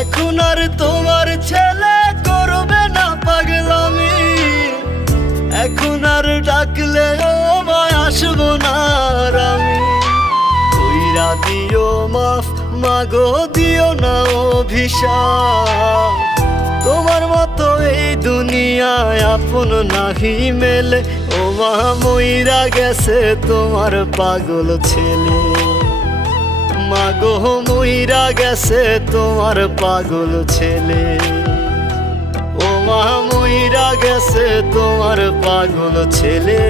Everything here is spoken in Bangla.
এখন আর তোমার ছেলে করবে না পাগলামি, এখন আর ডাকলে ও মায় আসবো না আর আমি। কইরা দিও মাফ মাগো, দিও না অভিশাপ। তোমার মতো এই দুনিয়ায় আপন নাহি মেলে, ও মা মইরা গেছে তোমার পাগল ছেলে। মাগো মইরা গেছে তোমার পাগল ছেলে, ও মা মইরা গেছে তোমার পাগল ছেলে।